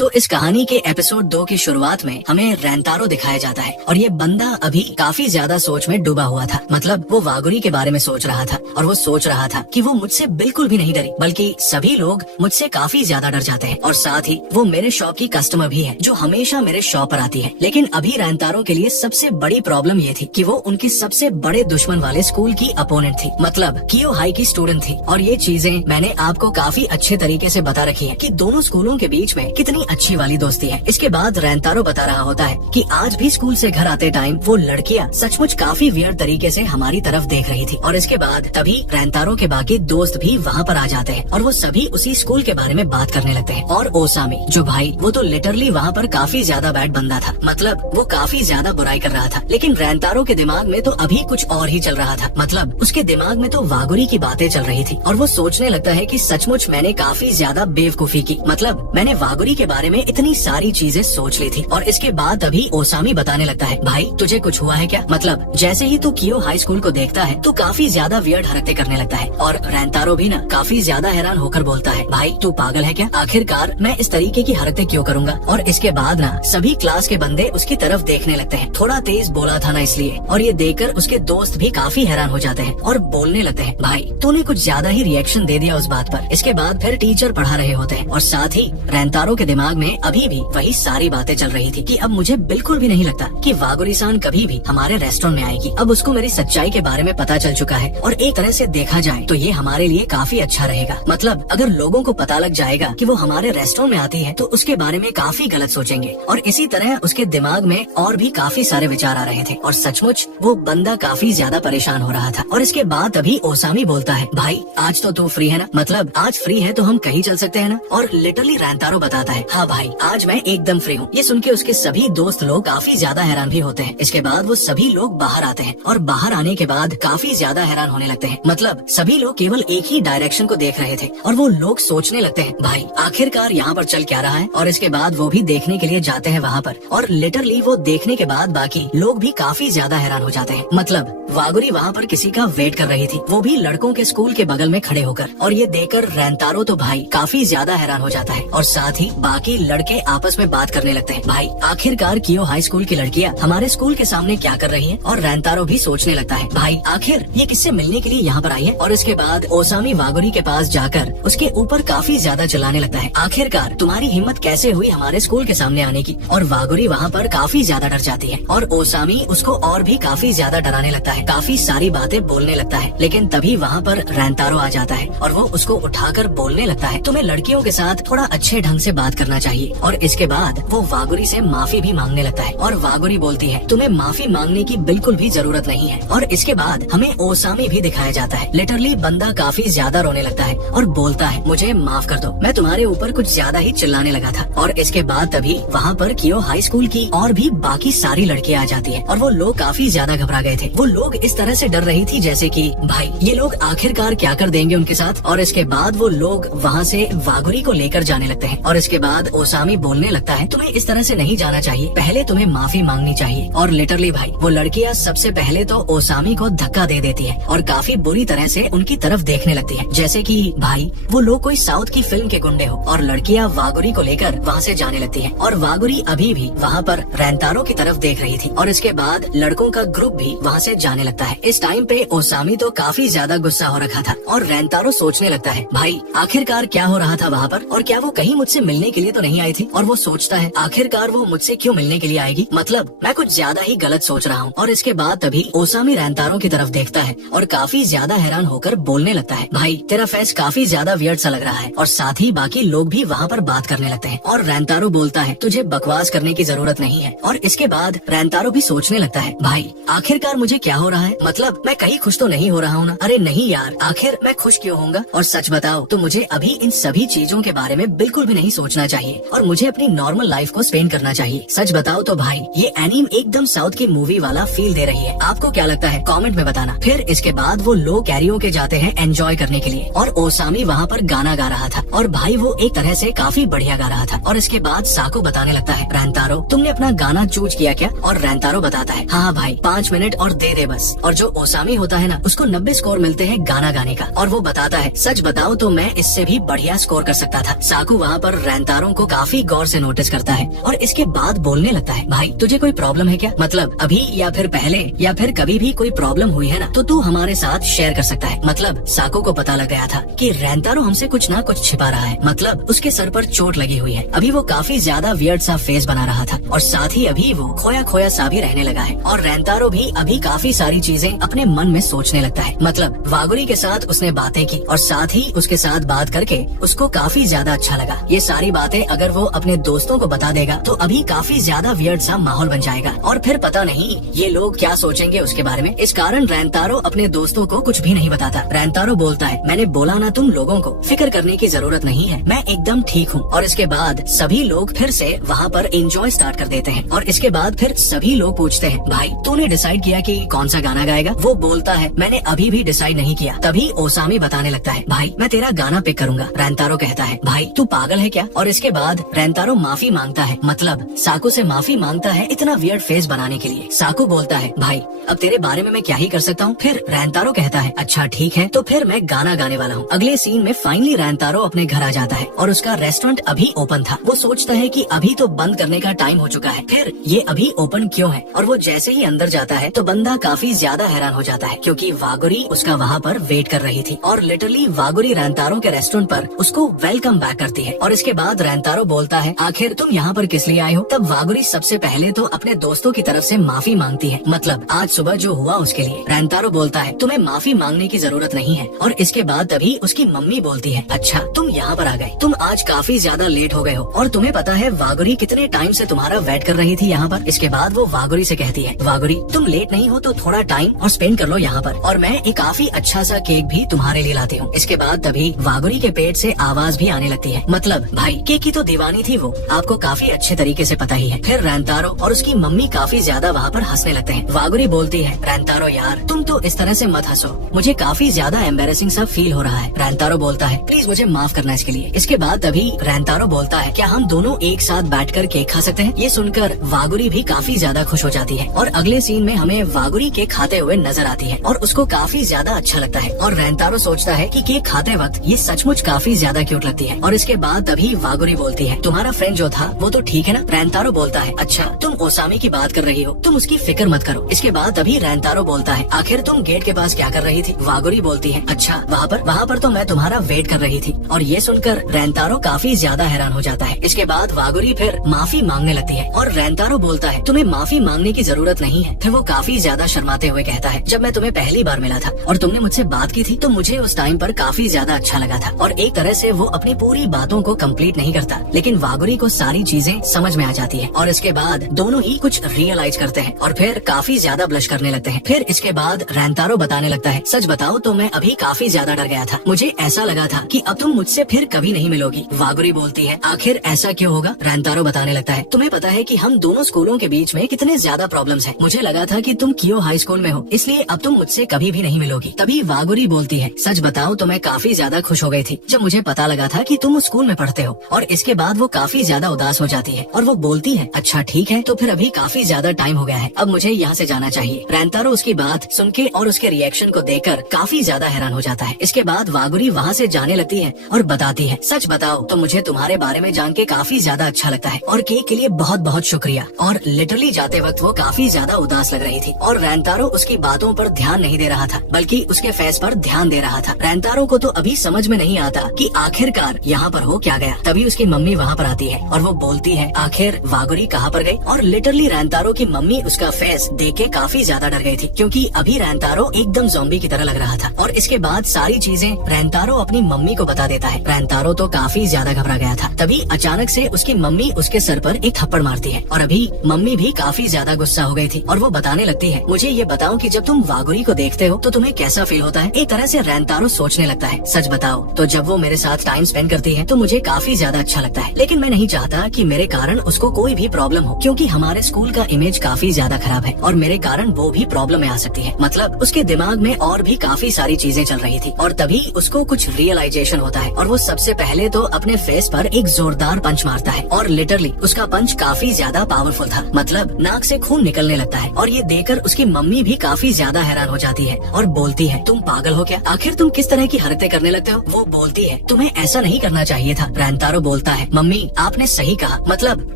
तो इस कहानी के एपिसोड 2 की शुरुआत में हमें रेंतारो दिखाया जाता है और ये बंदा अभी काफी ज्यादा सोच में डूबा हुआ था। मतलब वो वागुरी के बारे में सोच रहा था और वो सोच रहा था कि वो मुझसे बिल्कुल भी नहीं डरी, बल्कि सभी लोग मुझसे काफी ज्यादा डर जाते हैं और साथ ही वो मेरे शॉप की कस्टमर भी है जो हमेशा मेरे शॉप पर आती है। लेकिन अभी रेंतारो के लिए सबसे बड़ी प्रॉब्लम ये थी कि वो उनकी सबसे बड़े दुश्मन वाले स्कूल की अपोनेंट थी, मतलब कियो हाई की स्टूडेंट थी। और ये चीजें मैंने आपको काफी अच्छे तरीके से बता रखी है कि दोनों स्कूलों के बीच में कितनी अच्छी वाली दोस्ती है। इसके बाद रेंतारो बता रहा होता है कि आज भी स्कूल से घर आते टाइम वो लड़कियां सचमुच काफी वियर्ड तरीके से हमारी तरफ देख रही थी। और इसके बाद तभी रेंतारो के बाकी दोस्त भी वहाँ पर आ जाते हैं और वो सभी उसी स्कूल के बारे में बात करने लगते हैं। और ओसामी जो भाई वो तो लिटरली वहाँ पर काफी ज्यादा बैड बंदा था, मतलब वो काफी ज्यादा बुराई कर रहा था। लेकिन रेंतारो के दिमाग में तो अभी कुछ और ही चल रहा था, मतलब उसके दिमाग में तो वागुरी की बातें चल रही थी और वो सोचने लगता है कि सचमुच मैंने काफी ज्यादा बेवकूफी की, मतलब मैंने वागुरी के बारे में इतनी सारी चीजें सोच ली थी। और इसके बाद अभी ओसामी बताने लगता है, भाई तुझे कुछ हुआ है क्या? मतलब जैसे ही तू कियो हाई स्कूल को देखता है तो काफी ज्यादा वियर्ड हरकतें करने लगता है। और रेंतारो भी ना काफी ज्यादा हैरान होकर बोलता है, भाई तू पागल है क्या? आखिरकार मैं इस तरीके की हरकतें क्यों करूंगा? और इसके बाद ना सभी क्लास के बंदे उसकी तरफ देखने लगते हैं। थोड़ा तेज बोला था ना इसलिए। और ये देखकर उसके दोस्त भी काफी हैरान हो जाते हैं और बोलने लगते हैं, भाई तूने कुछ ज्यादा ही रिएक्शन दे दिया उस बात पर। इसके बाद फिर टीचर पढ़ा रहे होते हैं और साथ ही रेंतारो के दिमाग में अभी भी वही सारी बातें चल रही थी कि अब मुझे बिल्कुल भी नहीं लगता कि वागुरी-सान कभी भी हमारे रेस्टोरेंट में आएगी। अब उसको मेरी सच्चाई के बारे में पता चल चुका है और एक तरह से देखा जाए तो ये हमारे लिए काफी अच्छा रहेगा। मतलब अगर लोगों को पता लग जाएगा कि वो हमारे रेस्टोरेंट में आती है तो उसके बारे में काफी गलत सोचेंगे। और इसी तरह उसके दिमाग में और भी काफी सारे विचार आ रहे थे और सचमुच वो बंदा काफी ज्यादा परेशान हो रहा था। और इसके बाद अभी ओसामी बोलता है, भाई आज तो तू फ्री है ना? मतलब आज फ्री है तो हम कहीं चल सकते हैं ना? और लिटरली रेंतारो बताता है, हाँ भाई आज मैं एकदम फ्री हूँ। ये सुन के उसके सभी दोस्त लोग काफी ज्यादा हैरान भी होते हैं। इसके बाद वो सभी लोग बाहर आते हैं और बाहर आने के बाद काफी ज्यादा हैरान होने लगते हैं। मतलब सभी लोग केवल एक ही डायरेक्शन को देख रहे थे और वो लोग सोचने लगते हैं, भाई आखिरकार यहाँ पर चल क्या रहा है? और इसके बाद वो भी देखने के लिए जाते हैं वहाँ पर और लिटरली वो देखने के बाद बाकी लोग भी काफी ज्यादा हैरान हो जाते हैं। मतलब वागुरी वहाँ पर किसी का वेट कर रही थी, वो भी लड़कों के स्कूल के बगल में खड़े होकर। और ये देखकर रेंतारो तो भाई काफी ज्यादा हैरान हो जाता है और साथ ही बाकी लड़के आपस में बात करने लगते हैं, भाई आखिरकार कियो हाई स्कूल की लड़कियां हमारे स्कूल के सामने क्या कर रही हैं? और रेंतारो भी सोचने लगता है, भाई आखिर ये किससे मिलने के लिए यहाँ पर आई है? और इसके बाद ओसामी वागुरी के पास जाकर उसके ऊपर काफी ज्यादा चिल्लाने लगता है, आखिरकार तुम्हारी हिम्मत कैसे हुई हमारे स्कूल के सामने आने की? और वागुरी वहाँ पर काफी ज्यादा डर जाती है और ओसामी उसको और भी काफी ज्यादा डराने लगता है, काफी सारी बातें बोलने लगता है। लेकिन तभी वहाँ पर रेंतारो आ जाता है और वो उसको उठाकर बोलने लगता है, तुम्हें लड़कियों के साथ थोड़ा अच्छे ढंग से बात करना चाहिए। और इसके बाद वो वागुरी से माफी भी मांगने लगता है और वागुरी बोलती है, तुम्हें माफी मांगने की बिल्कुल भी जरूरत नहीं है। और इसके बाद हमें ओसामी भी दिखाया जाता है। लिटरली बंदा काफी ज्यादा रोने लगता है और बोलता है, मुझे माफ कर दो, मैं तुम्हारे ऊपर कुछ ज्यादा ही चिल्लाने लगा था। और इसके बाद तभी वहाँ पर कियो हाई स्कूल की और भी बाकी सारी लड़कियां आ जाती है और वो लोग काफी ज्यादा घबरा गए थे। वो लोग इस तरह से डर रही थी जैसे कि भाई ये लोग आखिरकार क्या कर देंगे उनके साथ। और इसके बाद वो लोग वहाँ से वागुरी को लेकर जाने लगते हैं और इसके बाद ओसामी बोलने लगता है, तुम्हें इस तरह से नहीं जाना चाहिए, पहले तुम्हें माफी मांगनी चाहिए। और लिटरली भाई वो लड़कियां सबसे पहले तो ओसामी को धक्का दे देती है और काफी बुरी तरह से उनकी तरफ देखने लगती है जैसे कि भाई वो लोग कोई साउथ की फिल्म के गुंडे हो। और लड़कियां वागुरी को लेकर वहाँ से जाने लगती है और वागुरी अभी भी वहाँ पर रेंतारो की तरफ देख रही थी। और इसके बाद लड़कों का ग्रुप भी वहाँ से जाने लगता है। इस टाइम पे ओसामी तो काफी ज्यादा गुस्सा हो रखा था और रेंतारो सोचने लगता है, भाई आखिरकार क्या हो रहा था वहाँ पर और क्या वो कहीं मुझसे मिलने के लिए तो नहीं आई थी? और वो सोचता है, आखिरकार वो मुझसे क्यों मिलने के लिए आएगी? मतलब मैं कुछ ज्यादा ही गलत सोच रहा हूँ। और इसके बाद तभी ओसामी रेंतारो की तरफ देखता है और काफी ज्यादा हैरान होकर बोलने लगता है, भाई तेरा फेस काफी ज्यादा वियर्ड सा लग रहा है। और साथ ही बाकी लोग भी वहाँ पर बात करने लगते हैं और रेंतारो बोलता है, तुझे बकवास करने की जरूरत नहीं है। और इसके बाद रेंतारो भी सोचने लगता है, भाई आखिरकार मुझे क्या हो रहा है? मतलब मैं कहीं खुश तो नहीं हो रहा हूँ ना? अरे नहीं यार, आखिर मैं खुश क्यों होऊंगा? और सच बताओ तो मुझे अभी इन सभी चीजों के बारे में बिल्कुल भी नहीं सोचना चाहिए और मुझे अपनी नॉर्मल लाइफ को स्पेंड करना चाहिए। सच बताओ तो भाई ये एनीम एकदम साउथ की मूवी वाला फील दे रही है। आपको क्या लगता है? कमेंट में बताना। फिर इसके बाद वो लोग कैरियोके जाते हैं एंजॉय करने के लिए और ओसामी वहाँ पर गाना गा रहा था और भाई वो एक तरह से काफी बढ़िया गा रहा था। और इसके बाद साकू बताने लगता है, रेंतारो तुमने अपना गाना चूज किया क्या? और रेंतारो बताता है, हाँ भाई 5 मिनट और दे दे बस। और जो ओसामी होता है ना उसको 90 स्कोर मिलते हैं गाना गाने का और वो बताता है, सच बताओ तो मैं इससे भी बढ़िया स्कोर कर सकता था। साकू वहाँ पर रेंतारो इशारों को काफी गौर से नोटिस करता है और इसके बाद बोलने लगता है, भाई तुझे कोई प्रॉब्लम है क्या? मतलब अभी या फिर पहले या फिर कभी भी कोई प्रॉब्लम हुई है ना, तो तू हमारे साथ शेयर कर सकता है। मतलब साको को पता लग गया था कि रेंतारो हमसे कुछ ना कुछ छिपा रहा है, मतलब उसके सर पर चोट लगी हुई है। अभी वो काफी ज्यादा वियर्ड सा फेस बना रहा था और साथ ही अभी वो खोया खोया सा भी रहने लगा है। और रेंतारो भी अभी काफी सारी चीजें अपने मन में सोचने लगता है। मतलब वागुरी के साथ उसने बातें की और साथ ही उसके साथ बात करके उसको काफी ज्यादा अच्छा लगा। ये सारी बातें अगर वो अपने दोस्तों को बता देगा तो अभी काफी ज्यादा वियर्ड सा माहौल बन जाएगा और फिर पता नहीं ये लोग क्या सोचेंगे उसके बारे में। इस कारण रेंतारो अपने दोस्तों को कुछ भी नहीं बताता। रेंतारो बोलता है, मैंने बोला ना तुम लोगों को फिक्र करने की जरूरत नहीं है, मैं एकदम ठीक हूँ। और इसके बाद सभी लोग फिर से वहाँ पर एंजॉय स्टार्ट कर देते हैं और इसके बाद फिर सभी लोग पूछते हैं, भाई तूने डिसाइड किया कि कौन सा गाना गाएगा? वो बोलता है, मैंने अभी भी डिसाइड नहीं किया। तभी ओसामी बताने लगता है, भाई मैं तेरा गाना पिक करूंगा। रेंतारो कहता है, भाई तू पागल है क्या? और इसके बाद रेंतारो माफी मांगता है, मतलब साकू से माफी मांगता है इतना वियर्ड फेस बनाने के लिए। साकू बोलता है, भाई अब तेरे बारे में मैं क्या ही कर सकता हूँ। फिर रेंतारो कहता है, अच्छा ठीक है, तो फिर मैं गाना गाने वाला हूँ। अगले सीन में फाइनली रेंतारो अपने घर आ जाता है और उसका रेस्टोरेंट अभी ओपन था। वो सोचता है कि अभी तो बंद करने का टाइम हो चुका है, फिर ये अभी ओपन क्यों है? और वो जैसे ही अंदर जाता है तो बंदा काफी ज्यादा हैरान हो जाता है क्योंकि वागुरी उसका वहाँ पर वेट कर रही थी और लिटरली वागुरी रेंतारो के रेस्टोरेंट पर उसको वेलकम बैक करती है। और इसके बाद रेंतारो बोलता है, आखिर तुम यहाँ पर किस लिए आए हो? तब वागुरी सबसे पहले तो अपने दोस्तों की तरफ से माफी मांगती है, मतलब आज सुबह जो हुआ उसके लिए। रेंतारो बोलता है, तुम्हें माफी मांगने की जरूरत नहीं है। और इसके बाद तभी उसकी मम्मी बोलती है, अच्छा तुम यहाँ पर आ गए, तुम आज काफी ज्यादा लेट हो गए हो और तुम्हें पता है वागुरी कितने टाइम से तुम्हारा वेट कर रही थी यहाँ पर। इसके बाद वो वागुरी से कहती है, वागुरी तुम लेट नहीं हो तो थोड़ा टाइम और स्पेंड कर लो यहाँ पर, और मैं एक काफी अच्छा सा केक भी तुम्हारे लिए लाती हूँ। इसके बाद तभी वागुरी के पेट से आवाज भी आने लगती है, मतलब भाई केक की तो दीवानी थी वो, आपको काफी अच्छे तरीके से पता ही है। फिर रेंतारो और उसकी मम्मी काफी ज्यादा वहाँ पर हंसने लगते हैं। वागुरी बोलती है, रेंतारो यार तुम तो इस तरह से मत हंसो, मुझे काफी ज्यादा एम्बेरसिंग सा फील हो रहा है। रेंतारो बोलता है, प्लीज मुझे माफ करना इसके लिए। इसके बाद तभी रेंतारो बोलता है, क्या हम दोनों एक साथ बैठकर केक खा सकते हैं? ये सुनकर वागुरी भी काफी ज्यादा खुश हो जाती है और अगले सीन में हमें वागुरी केक खाते हुए नजर आती है और उसको काफी ज्यादा अच्छा लगता है। और रेंतारो सोचता है कि केक खाते वक्त ये सचमुच काफी ज्यादा क्यूट लगती है। और इसके बाद तभी वागुरी बोलती है, तुम्हारा फ्रेंड जो था वो तो ठीक है ना? रेंतारो बोलता है, अच्छा तुम ओसामी की बात कर रही हो, तुम उसकी फिक्र मत करो। इसके बाद तभी रेंतारो बोलता है, आखिर तुम गेट के पास क्या कर रही थी? वागुरी बोलती है, अच्छा वहाँ पर तो मैं तुम्हारा वेट कर रही थी। और ये सुनकर रेंतारो काफी ज्यादा हैरान हो जाता है। इसके बाद वागुरी फिर माफी मांगने लगती है और रेंतारो बोलता है, तुम्हें माफी मांगने की जरूरत नहीं है। फिर वो काफी ज्यादा शर्माते हुए कहता है, जब मैं तुम्हें पहली बार मिला था और तुमने मुझसे बात की थी तो मुझे उस टाइम पर काफी ज्यादा अच्छा लगा था। और एक तरह से वो अपनी पूरी बातों को कंप्लीट नहीं करता, लेकिन वागुरी को सारी चीजें समझ में आ जाती है और इसके बाद दोनों ही कुछ रियलाइज करते हैं और फिर काफी ज्यादा ब्लश करने लगते हैं। फिर इसके बाद रेंतारो बताने लगता है, सच बताओ तो मैं अभी काफी ज्यादा डर गया था, मुझे ऐसा लगा था कि अब तुम मुझसे फिर कभी नहीं मिलोगी। वागुरी बोलती है, आखिर ऐसा क्यों होगा? रेंतारो बताने लगता है, तुम्हें पता है कि हम दोनों स्कूलों के बीच में कितने ज्यादा प्रॉब्लम्स हैं। मुझे लगा था कि तुम कियो हाई स्कूल में हो, इसलिए अब तुम मुझसे कभी भी नहीं मिलोगी। तभी वागुरी बोलती है, सच बताओ तो मैं काफी ज्यादा खुश हो गई थी जब मुझे पता लगा था कि तुम उस स्कूल में पढ़ते हो। और इसके बाद वो काफी ज्यादा उदास हो जाती है और वो बोलती है, अच्छा ठीक है, तो फिर अभी काफी ज्यादा टाइम हो गया है, अब मुझे यहाँ से जाना चाहिए। रेंतारो उसकी बात सुन के और उसके रिएक्शन को देखकर काफी ज्यादा हैरान हो जाता है। इसके बाद वागुरी वहाँ से जाने लगती है और बताती है, सच बताओ तो मुझे तुम्हारे बारे में जान के काफी ज्यादा अच्छा लगता है और केक के लिए बहुत बहुत शुक्रिया। और लिटरली जाते वक्त वो काफी ज्यादा उदास लग रही थी और रेंतारो उसकी बातों पर ध्यान नहीं दे रहा था, बल्कि उसके फेस पर ध्यान दे रहा था। रेंतारो को तो अभी समझ में नहीं आता कि आखिरकार यहाँ पर हो क्या गया। तभी उसकी मम्मी वहाँ पर आती है और वो बोलती है, आखिर वागुरी कहाँ पर गई? और लिटरली रेंतारो की मम्मी उसका फेस देख के काफी ज्यादा डर गई थी क्योंकि अभी रेंतारो एकदम ज़ॉम्बी की तरह लग रहा था। और इसके बाद सारी चीजें रेंतारो अपनी मम्मी को बता देता है। रेंतारो तो काफी ज्यादा घबरा गया था। तभी अचानक से उसकी मम्मी उसके सर पर एक थप्पड़ मारती है और अभी मम्मी भी काफी ज्यादा गुस्सा हो गई थी और वो बताने लगती है, मुझे ये बताओ कि जब तुम वागुरी को देखते हो तो तुम्हें कैसा फील होता है? एक तरह से रेंतारो सोचने लगता है, सच बताओ तो जब वो मेरे साथ टाइम स्पेंड करती है तो मुझे काफी ज्यादा अच्छा लगता है, लेकिन मैं नहीं चाहता कि मेरे कारण उसको कोई भी प्रॉब्लम हो क्योंकि हमारे स्कूल का इमेज काफी ज्यादा खराब है और मेरे कारण वो भी प्रॉब्लम में आ सकती है। मतलब उसके दिमाग में और भी काफी सारी चीजें चल रही थी और तभी उसको कुछ रियलाइजेशन होता है और वो सबसे पहले तो अपने फेस पर एक जोरदार पंच मारता है और लिटरली उसका पंच काफी ज्यादा पावरफुल था, मतलब नाक से खून निकलने लगता है। और ये देखकर उसकी मम्मी भी काफी ज्यादा हैरान हो जाती है और बोलती है, तुम पागल हो क्या? आखिर तुम किस तरह की हरकतें करने लगते हो? वो बोलती है, तुम्हें ऐसा नहीं करना चाहिए था। रेंतारो बोलता है, मम्मी आपने सही कहा, मतलब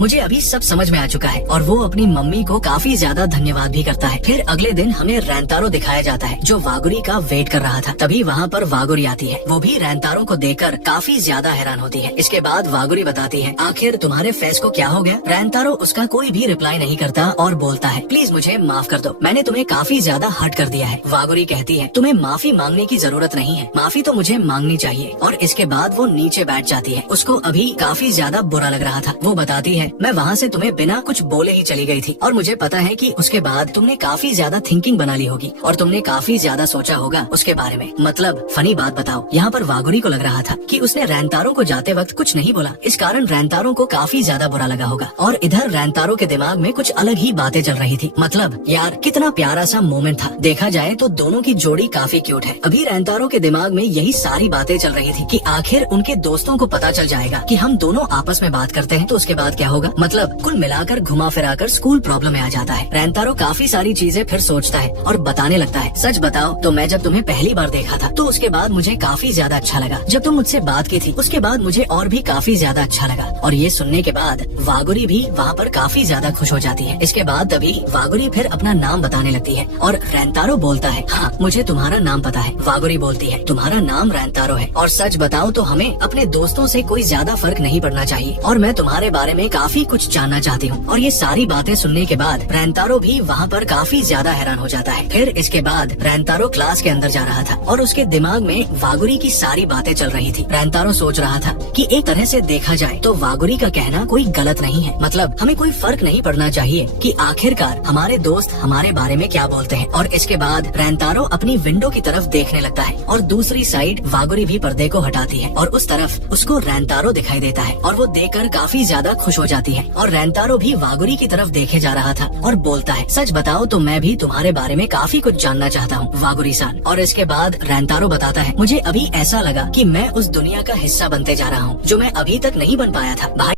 मुझे अभी सब समझ में आ चुका है। और वो अपनी मम्मी को काफी ज्यादा धन्यवाद भी करता है। फिर अगले दिन हमें रैंतारो दिखाया जाता है जो वागुरी का वेट कर रहा था। तभी वहाँ पर वागुरी आती है। वो भी रैंतारो को देखकर काफी ज्यादा हैरान होती है। इसके बाद वागुरी बताती है, आखिर तुम्हारे फेस को क्या हो गया? रैंतारो उसका कोई भी रिप्लाई नहीं करता और बोलता है, प्लीज मुझे माफ कर दो, मैंने तुम्हें काफी ज्यादा हर्ट कर दिया है। वागुरी कहती है, तुम्हें माफी मांगने की जरूरत नहीं है, माफी तो मुझे मांगनी चाहिए। और इसके बाद वो नीचे बैठ जाती है। उसको अभी काफी ज्यादा बुरा लग रहा था। वो बताती है, मैं वहाँ से तुम्हें बिना कुछ बोले ही चली गई थी और मुझे पता है कि उसके बाद तुमने काफी ज्यादा थिंकिंग बना ली होगी और तुमने काफी ज्यादा सोचा होगा उसके बारे में। मतलब फनी बात बताओ, यहाँ पर वागुरी को लग रहा था कि उसने रैंतारो को जाते वक्त कुछ नहीं बोला, इस कारण रैंतारो को काफी ज्यादा बुरा लगा होगा। और इधर रैंतारो के दिमाग में कुछ अलग ही बातें चल रही थी। मतलब यार कितना प्यारा सा मोमेंट था, देखा जाए तो दोनों की जोड़ी काफी क्यूट है। अभी रैंतारो के दिमाग में यही सारी बातें चल रही थी कि आखिर उनके दोस्तों को पता चल जाएगा कि हम दोनों आपस में बात करते हैं तो उसके बाद क्या होगा। मतलब कुल मिलाकर घुमा फिराकर स्कूल प्रॉब्लम में आ जाता है। रैंतारो काफी सारी चीजें फिर सोचता है और बताने लगता है, सच बताओ तो मैं जब तुम्हें पहली बार देखा था तो उसके बाद मुझे काफी ज्यादा अच्छा लगा। जब तुम मुझसे बात की थी उसके बाद मुझे और भी काफी ज्यादा अच्छा लगा। और ये सुनने के बाद वागुरी भी वहाँ पर काफी ज्यादा खुश हो जाती है। इसके बाद तभी वागुरी फिर अपना नाम बताने लगती है और रैंतारो बोलता है, हाँ मुझे तुम्हारा नाम पता है। वागुरी बोलती है, तुम्हारा नाम रैंतारो है और सच बताओ तो हमें अपने दोस्तों से कोई ज्यादा फर्क नहीं पड़ना चाहिए और मैं तुम्हारे बारे में काफी कुछ जानना चाहती हूँ। और ये सारी बातें सुनने के बाद रैंतारो भी वहाँ पर काफी ज्यादा हैरान हो जाता है। फिर इसके बाद रैंतारो क्लास के अंदर जा रहा था और उसके दिमाग में वागुरी की सारी बातें चल रही थी। रैंतारो सोच रहा था कि एक तरह से देखा जाए तो वागुरी का कहना कोई गलत नहीं है। मतलब हमें कोई फर्क नहीं पड़ना चाहिए कि आखिरकार हमारे दोस्त हमारे बारे में क्या बोलते हैं। और इसके बाद रैंतारो अपनी विंडो की तरफ देखने लगता है और दूसरी साइड वागुरी भी पर्दे को हटाती है और उस तरफ उसको रैंतारो दिखाई देता है और वो देखकर काफी ज्यादा खुश हो जाती है। और रैंतारो भी वागुरी की तरफ देखे जा रहा था और बोलता है, सच बताओ तो मैं भी तुम्हारे बारे में काफी कुछ जानना चाहता हूँ वागुरी-सान। और इसके बाद रैंतारो बताता है, मुझे अभी ऐसा लगा कि मैं उस दुनिया का हिस्सा बनते जा रहा हूँ जो मैं अभी तक नहीं बन पाया था भाई।